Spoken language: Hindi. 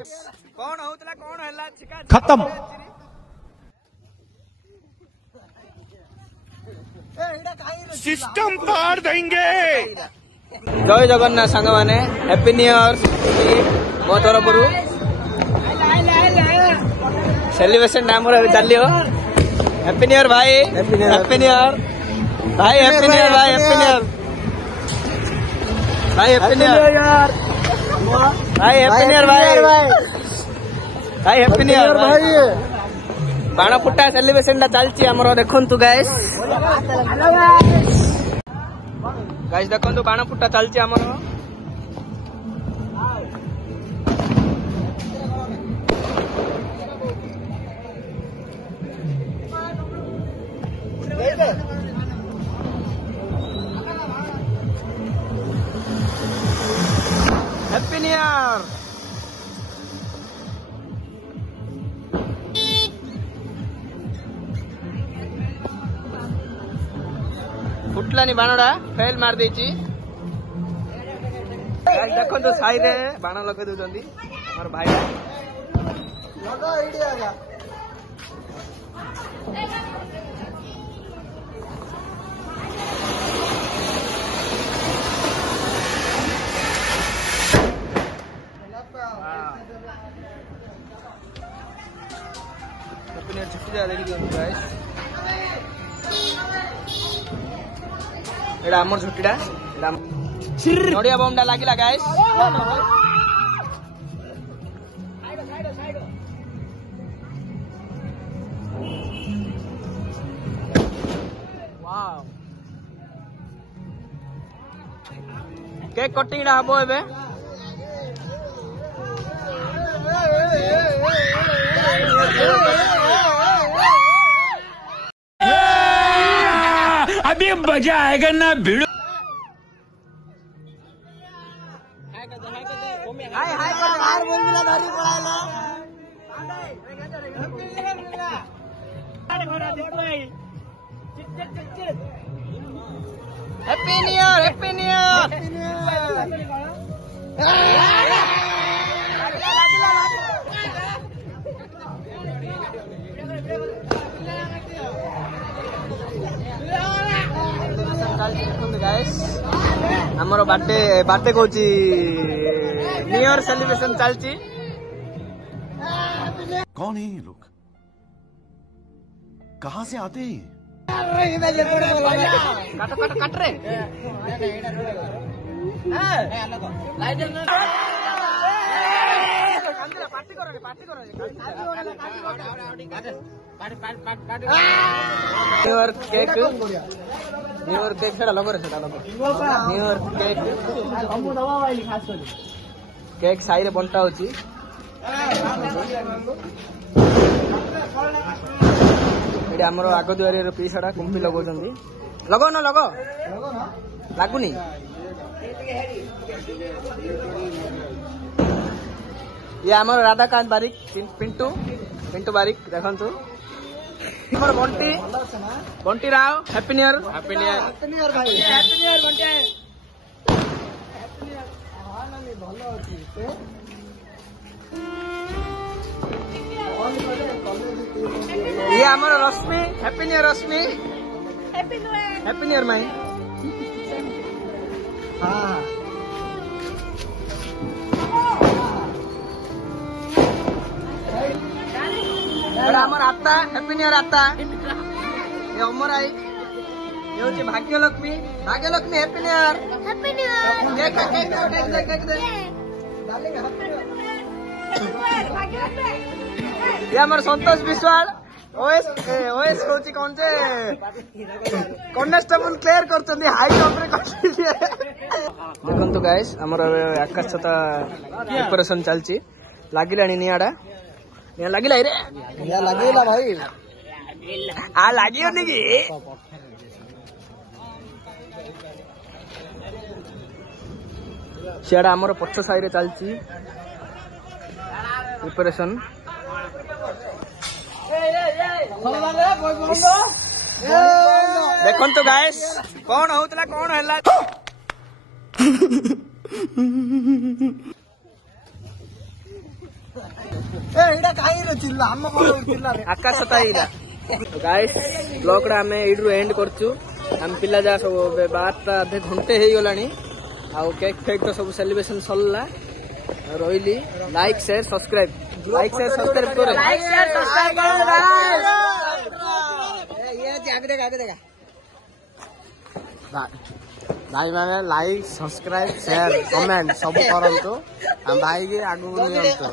कौन होतला कौन हल्ला खत्म। सिस्टम पार देंगे। जय जगन्नाथ सांग माने हैप्पी न्यू ईयर मो तरफ सेलिब्रेशन नाम चलियो हैप्पी न्यू ईयर भाई हैप्पी न्यू ईयर भाई हैप्पी न्यू ईयर भाई हैप्पी न्यू ईयर भाई हैप्पी न्यू ईयर भाई हैप्पी न्यू ईयर भाई हैप्पी न्यू ईयर भाई बाण फुटा सेलिब्रेशन चलती आमर देखु गाइस गाइस देखु बाण फुटा चलती आमर हैप्पी न्यू ईयर फुटलानी बाणटा फेल मार देची देखो साई रे बाण लगे दौरान हमार भाई छुट्टी जा देखी दिखाई गाइस एडा हमर छुट्टीटा नड़िया बमटा लागिला गाइस वाओ केक कटिंग रा हबो एबे अभी मजा आएगा ना भिड़ो। हाय हाय कर हार बोल मिला धरी पड़ाला happy new year happy new guys हमर बर्थडे बर्थडे कहूची न्यू ईयर सेलिब्रेशन चलती कौन है ये लोग कहाँ से आते हैं काट काट काट रे पार्टी करो new year cake new year cake सेटा लगो रे सेटा लगो new year cake cake Sai रे बंटा होची एडी हमरो आगो दुआरी रे पीसाडा कुंपी लगोचंदी लगो न लगो लागुनी ये हमर राधाकांत बारिक पिंटू पिंटू बारिक देखंतु हमर Bunty Bunty Rao happy new year happy new year happy new year भाई happy new year Bunty happy new year हां नानी भलो अछि ये हमर Rashmi happy new year Rashmi happy new year माई हां हमार आता हैप्पी न्यू ईयर आता ये अमर आई ये होची Bhagyalakshmi Bhagyalakshmi happy new year cake cake cake cake दे ये हमार संतोष विश्वाल ओएस ओएस होची कौन से कांस्टेबल क्लियर करतनी हाई जंप रे करती देखंतु गाइस हमर आकाश छता प्रिपरेशन चलची लागिलानी नियाडा या लागिला रे या लागिला भाई आ लागियो नी की सियाडा हमर पछ साइड रे चलची प्रिपरेशन देखंतु गाइस कौन होतला कौन हल्ला आकाश ताईला गाइस ब्लॉग रा हमें एडू एंड करछु हम पिला जा सब 12 घंटे हे गलानी आ केक फेक तो सब सेलिब्रेशन सल्ला रोइली लाइक शेयर सब्सक्राइब करे ये आगे देखा भाई मैंने लाइक सब्सक्राइब शेयर कमेंट सब करंतु हम भाई के आगु नियंतो